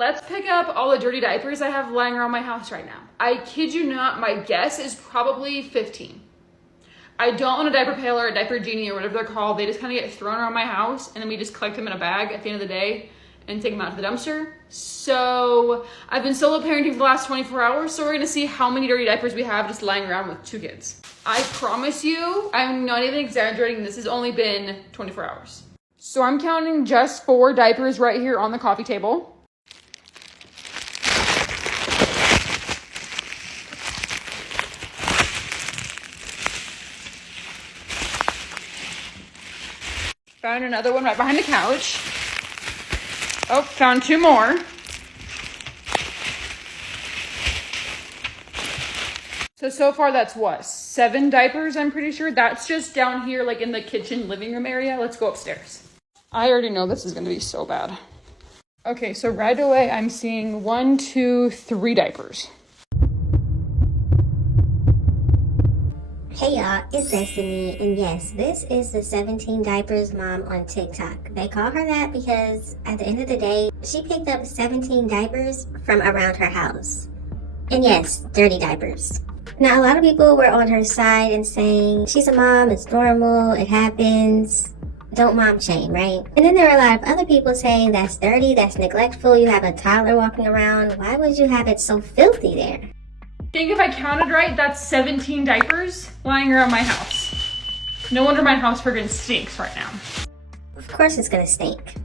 Let's pick up all the dirty diapers I have lying around my house right now. I kid you not, my guess is probably 15. I don't own a diaper pail or a diaper genie or whatever they're called. They just kind of get thrown around my house and then we just collect them in a bag at the end of the day and take them out to the dumpster. So I've been solo parenting for the last 24 hours. So we're gonna see how many dirty diapers we have just lying around with 2 kids. I promise you, I'm not even exaggerating. This has only been 24 hours. So I'm counting just 4 diapers right here on the coffee table. Found another one right behind the couch. Oh, found 2 more. So far that's what? 7 diapers, I'm pretty sure. That's just down here, like in the kitchen living room area. Let's go upstairs. I already know this is gonna be so bad. Okay, so right away I'm seeing 1, 2, 3 diapers. Hey y'all, it's Destiny, and yes, this is the 17 diapers mom on TikTok. They call her that because at the end of the day, she picked up 17 diapers from around her house. And yes, dirty diapers. Now, a lot of people were on her side and saying, she's a mom, it's normal, it happens, don't mom shame, right? And then there were a lot of other people saying that's dirty, that's neglectful, you have a toddler walking around, why would you have it so filthy there? I think if I counted right, that's 17 diapers lying around my house. No wonder my house friggin' stinks right now. Of course it's gonna stink.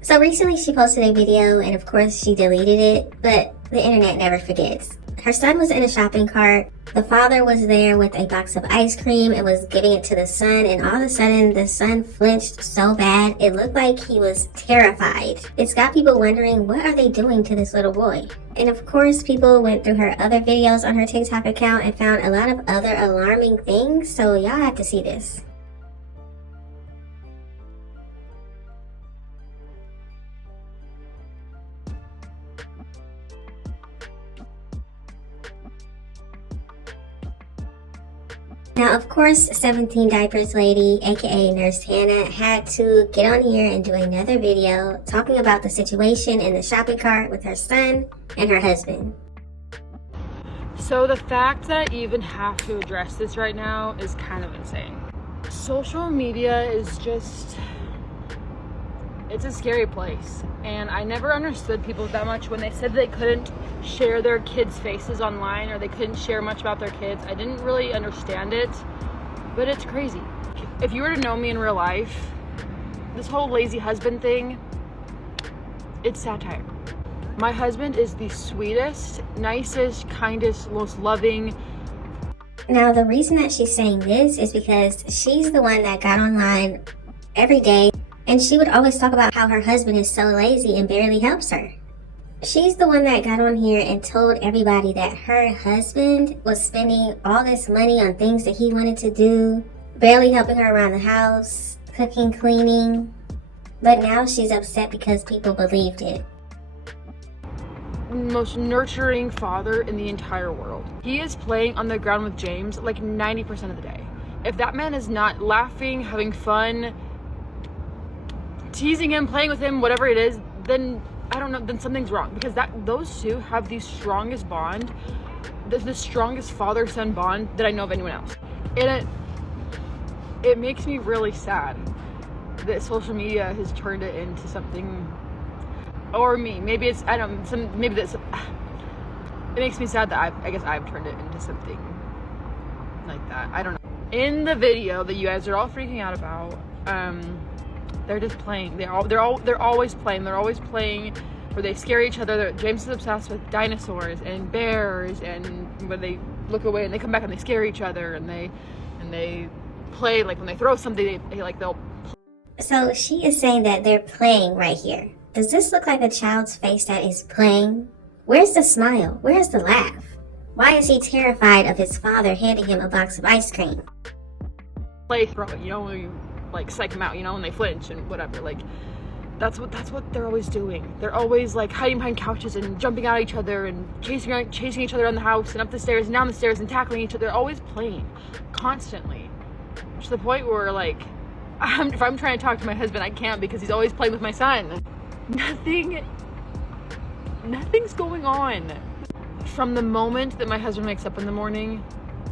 So recently she posted a video and of course she deleted it, but the internet never forgets. Her son was in a shopping cart. The father was there with a box of ice cream and was giving it to the son, and all of a sudden the son flinched so bad it looked like he was terrified. It's got people wondering, what are they doing to this little boy? And of course people went through her other videos on her TikTok account and found a lot of other alarming things, so y'all have to see this. Now, of course, 17 Diapers Lady, aka Nurse Hannah, had to get on here and do another video talking about the situation in the shopping cart with her son and her husband. So the fact that I even have to address this right now is kind of insane. Social media is just, it's a scary place. And I never understood people that much when they said they couldn't share their kids' faces online or they couldn't share much about their kids. I didn't really understand it, but it's crazy. If you were to know me in real life, this whole lazy husband thing, it's satire. My husband is the sweetest, nicest, kindest, most loving. Now, the reason that she's saying this is because she's the one that got online every day, and she would always talk about how her husband is so lazy and barely helps her. She's the one that got on here and told everybody that her husband was spending all this money on things that he wanted to do, barely helping her around the house, cooking, cleaning. But now she's upset because people believed it. Most nurturing father in the entire world. He is playing on the ground with James like 90% of the day. If that man is not laughing, having fun, teasing him, playing with him, whatever it is, then I don't know, then something's wrong, because those two have the strongest bond, the strongest father-son bond that I know of anyone else. And it makes me really sad that social media has turned it into something, or me, maybe it's, I don't know, maybe that's, it makes me sad that I guess I've turned it into something like that. I don't know. In the video that you guys are all freaking out about, they're just playing. They're always playing. They're always playing where they scare each other. James is obsessed with dinosaurs and bears, and when they look away and they come back and they scare each other, and they play, like when they throw something, they'll. So she is saying that they're playing right here. Does this look like a child's face that is playing? Where's the smile? Where's the laugh? Why is he terrified of his father handing him a box of ice cream? Play throw it, when you like psych them out, and they flinch and whatever. Like that's what they're always doing. They're always like hiding behind couches and jumping at each other and chasing each other around the house and up the stairs and down the stairs and tackling each other. They're always playing constantly, to the point where like if I'm trying to talk to my husband, I can't because he's always playing with my son. Nothing's going on. From the moment that my husband wakes up in the morning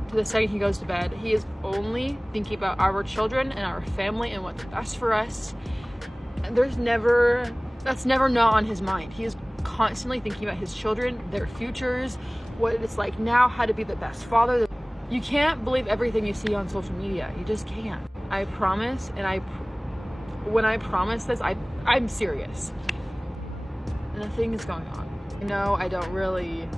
to the second he goes to bed, he is only thinking about our children and our family and what's best for us. And that's never not on his mind. He is constantly thinking about his children, their futures, what it's like now, how to be the best father. You can't believe everything you see on social media. You just can't. I promise, and when I promise this, I'm serious. Nothing is going on. No, I don't really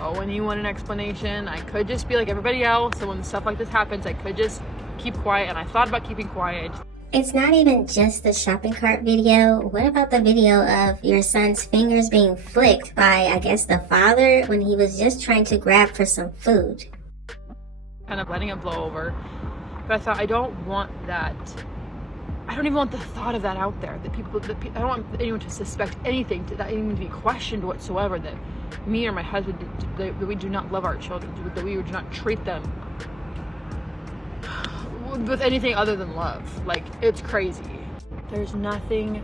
owe anyone an explanation. I could just be like everybody else, and when stuff like this happens, I could just keep quiet, and I thought about keeping quiet. It's not even just the shopping cart video. What about the video of your son's fingers being flicked by, I guess, the father when he was just trying to grab for some food? Kind of letting it blow over. But I thought, I don't want that. I don't even want the thought of that out there. I don't want anyone to suspect anything, that even to be questioned whatsoever, that me or my husband, that we do not love our children, that we do not treat them with anything other than love. Like, it's crazy. There's nothing.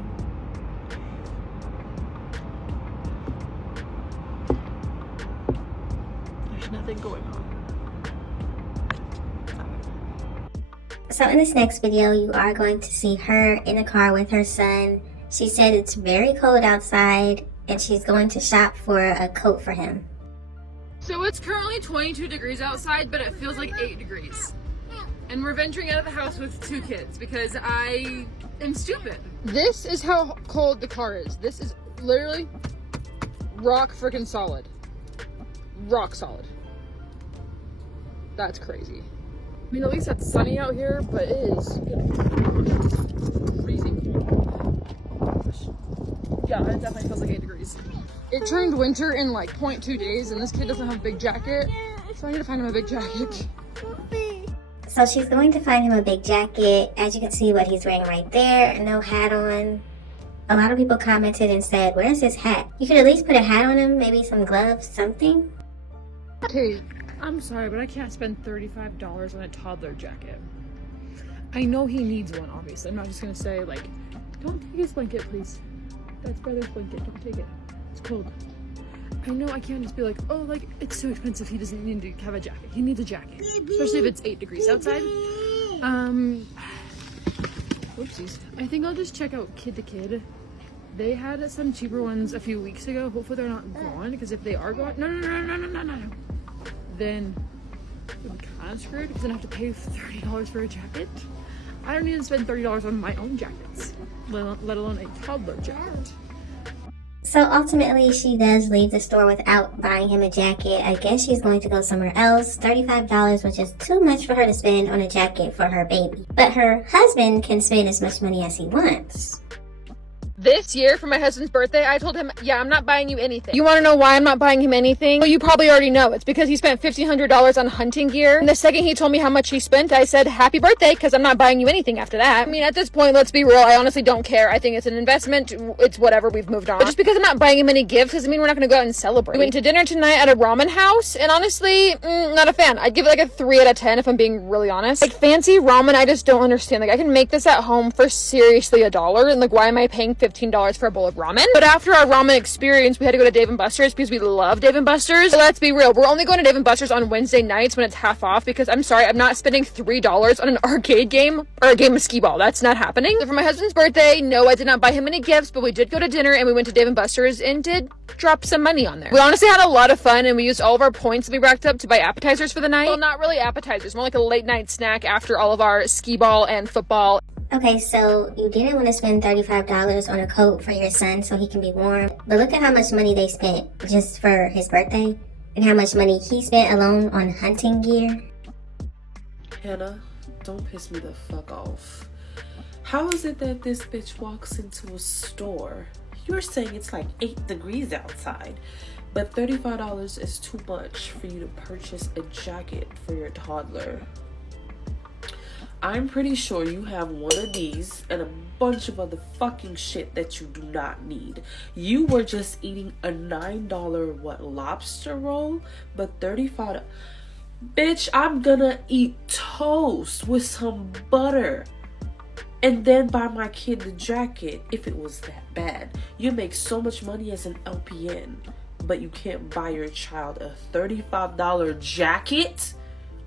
There's nothing going on. So in this next video, you are going to see her in the car with her son. She said it's very cold outside and she's going to shop for a coat for him. So it's currently 22 degrees outside, but it feels like 8 degrees. And we're venturing out of the house with 2 kids because I am stupid. This is how cold the car is. This is literally rock freaking solid. Rock solid. That's crazy. I mean, at least it's sunny out here, but it is freezing cold. Oh gosh. Yeah, it definitely feels like 8 degrees. It turned winter in like 0.2 days, and this kid doesn't have a big jacket, so I need to find him a big jacket. So she's going to find him a big jacket. As you can see what he's wearing right there, no hat on. A lot of people commented and said, where's his hat? You could at least put a hat on him, maybe some gloves, something. Okay, I'm sorry, but I can't spend $35 on a toddler jacket. I know he needs one, obviously. I'm not just gonna say, like, don't take his blanket, please. That's brother's blanket, don't take it. It's cold. I know I can't just be like, oh, like, it's so expensive, he doesn't need to have a jacket. He needs a jacket, especially if it's 8 degrees outside. Whoopsies. I think I'll just check out Kid to Kid. They had some cheaper ones a few weeks ago. Hopefully they're not gone, because if they are gone, no. Then it would be kind of screwed, because then I have to pay $30 for a jacket. I don't need to spend $30 on my own jackets, let alone a toddler jacket. So ultimately, she does leave the store without buying him a jacket. I guess she's going to go somewhere else. $35 was just too much for her to spend on a jacket for her baby. But her husband can spend as much money as he wants. This year for my husband's birthday, I told him, yeah, I'm not buying you anything. You want to know why I'm not buying him anything? Well, you probably already know. It's because he spent $1,500 on hunting gear. And the second he told me how much he spent, I said, happy birthday, because I'm not buying you anything after that. I mean, at this point, let's be real. I honestly don't care. I think it's an investment. It's whatever. We've moved on. But just because I'm not buying him any gifts doesn't mean we're not going to go out and celebrate. We went to dinner tonight at a ramen house, and honestly, not a fan. I'd give it like a 3 out of 10 if I'm being really honest. Like, fancy ramen, I just don't understand. Like, I can make this at home for seriously $1, and like, why am I paying $15 for a bowl of ramen? But after our ramen experience, we had to go to Dave & Buster's because we love Dave & Buster's. So let's be real, we're only going to Dave & Buster's on Wednesday nights when it's half off, because I'm sorry, I'm not spending $3 on an arcade game or a game of skee ball. That's not happening. So for my husband's birthday, no, I did not buy him any gifts, but we did go to dinner and we went to Dave & Buster's and did drop some money on there. We honestly had a lot of fun, and we used all of our points that we racked up to buy appetizers for the night. Well, not really appetizers, more like a late night snack after all of our skee ball and football. Okay, so you didn't want to spend $35 on a coat for your son so he can be warm. But look at how much money they spent just for his birthday, and how much money he spent alone on hunting gear. Hannah, don't piss me the fuck off. How is it that this bitch walks into a store? You're saying it's like 8 degrees outside, but $35 is too much for you to purchase a jacket for your toddler. I'm pretty sure you have one of these and a bunch of other fucking shit that you do not need. You were just eating a $9 lobster roll, but $35. Bitch, I'm gonna eat toast with some butter and then buy my kid the jacket if it was that bad. You make so much money as an LPN, but you can't buy your child a $35 jacket?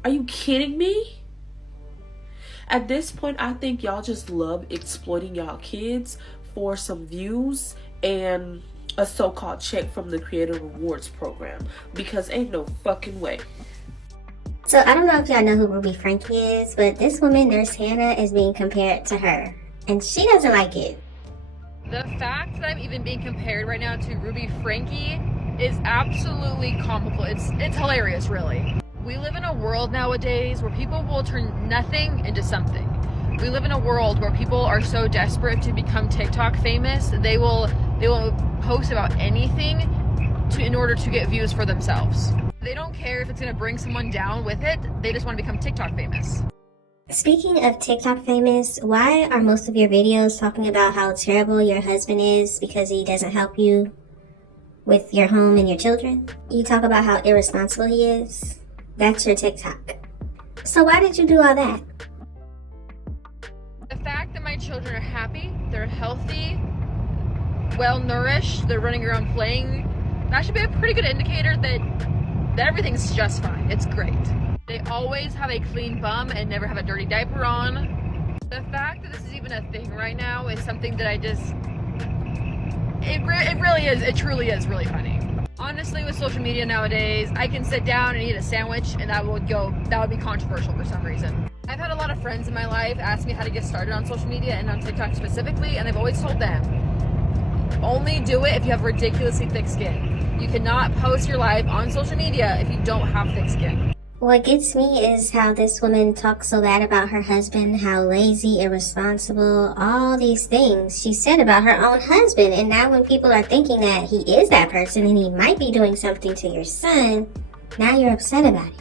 Are you kidding me? At this point, I think y'all just love exploiting y'all kids for some views and a so-called check from the Creator Rewards program, because ain't no fucking way. So I don't know if y'all know who Ruby Frankie is, but this woman, Nurse Hannah, is being compared to her, and she doesn't like it. The fact that I'm even being compared right now to Ruby Frankie is absolutely comical. It's hilarious, really. We live in a world nowadays where people will turn nothing into something. We live in a world where people are so desperate to become TikTok famous, they will post about anything in order to get views for themselves. They don't care if it's gonna bring someone down with it, they just want to become TikTok famous. Speaking of TikTok famous, why are most of your videos talking about how terrible your husband is because he doesn't help you with your home and your children? You talk about how irresponsible he is. That's your TikTok. So why did you do all that? The fact that my children are happy, they're healthy, well nourished, they're running around playing, that should be a pretty good indicator that everything's just fine. It's great. They always have a clean bum and never have a dirty diaper on. The fact that this is even a thing right now is something that it really is, it truly is really funny. Honestly, with social media nowadays, I can sit down and eat a sandwich and that would be controversial for some reason. I've had a lot of friends in my life ask me how to get started on social media and on TikTok specifically, and I've always told them, only do it if you have ridiculously thick skin. You cannot post your life on social media if you don't have thick skin. What gets me is how this woman talks so bad about her husband, how lazy, irresponsible, all these things she said about her own husband. And now when people are thinking that he is that person and he might be doing something to your son, now you're upset about it.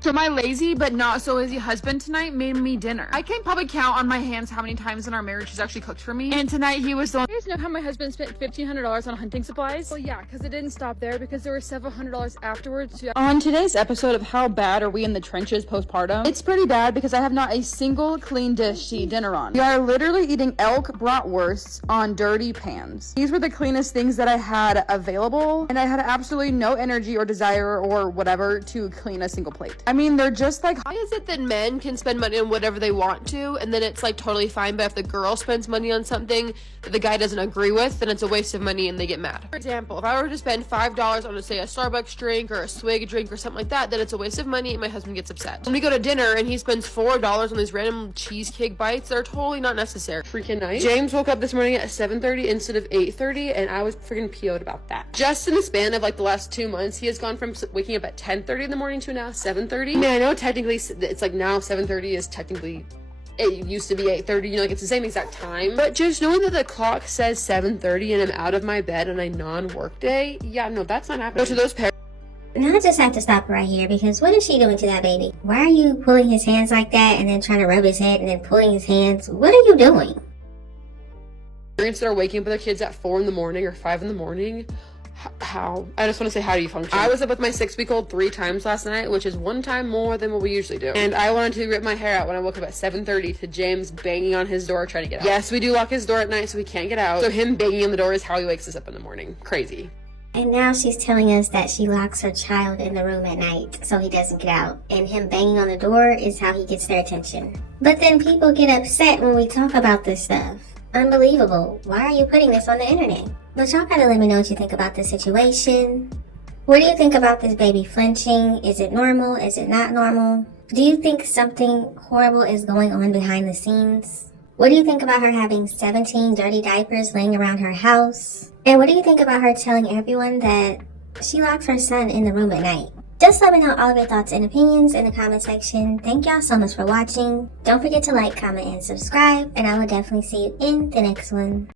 So my lazy but not so lazy husband tonight made me dinner. I can probably count on my hands how many times in our marriage he's actually cooked for me. And tonight he was the one. You guys know how my husband spent $1,500 on hunting supplies? Well, yeah, because it didn't stop there, because there were several $100s afterwards. On today's episode of How Bad Are We in the Trenches Postpartum, it's pretty bad because I have not a single clean dish to eat dinner on. We are literally eating elk bratwursts on dirty pans. These were the cleanest things that I had available, and I had absolutely no energy or desire or whatever to clean a single plate. I mean, they're just like, why is it that men can spend money on whatever they want to, and then it's like totally fine, but if the girl spends money on something that the guy doesn't agree with, then it's a waste of money and they get mad? For example, if I were to spend $5 on, say, a Starbucks drink or a swig drink or something like that, then it's a waste of money and my husband gets upset. When we go to dinner and he spends $4 on these random cheesecake bites, they're totally not necessary. Freaking night. James woke up this morning at 7:30 instead of 8:30, and I was freaking PO'd about that. Just in the span of like the last 2 months, he has gone from waking up at 10:30 in the morning to now 7:30. I mean, I know technically it's like now 7:30 is technically, it used to be 8:30, you know, like it's the same exact time, but just knowing that the clock says 7:30 and I'm out of my bed on a non-work day, yeah, no, that's not happening. So to those parents, Now I just have to stop right here, because what is she doing to that baby? Why are you pulling his hands like that and then trying to rub his head and then pulling his hands? What are you doing? parents that are waking up with their kids at 4 in the morning or 5 in the morning, how? I just want to say, how do you function? I was up with my 6-week-old 3 times last night, which is 1 time more than what we usually do. And I wanted to rip my hair out when I woke up at 7:30 to James banging on his door trying to get out. Yes, we do lock his door at night so he can't get out. So him banging on the door is how he wakes us up in the morning. Crazy. And now she's telling us that she locks her child in the room at night so he doesn't get out. And him banging on the door is how he gets their attention. But then people get upset when we talk about this stuff. Unbelievable. Why are you putting this on the internet? But y'all gotta let me know what you think about this situation. What do you think about this baby flinching? Is it normal? Is it not normal? Do you think something horrible is going on behind the scenes? What do you think about her having 17 dirty diapers laying around her house? And what do you think about her telling everyone that she locks her son in the room at night? Just let me know all of your thoughts and opinions in the comment section. Thank y'all so much for watching. Don't forget to like, comment, and subscribe, and I will definitely see you in the next one.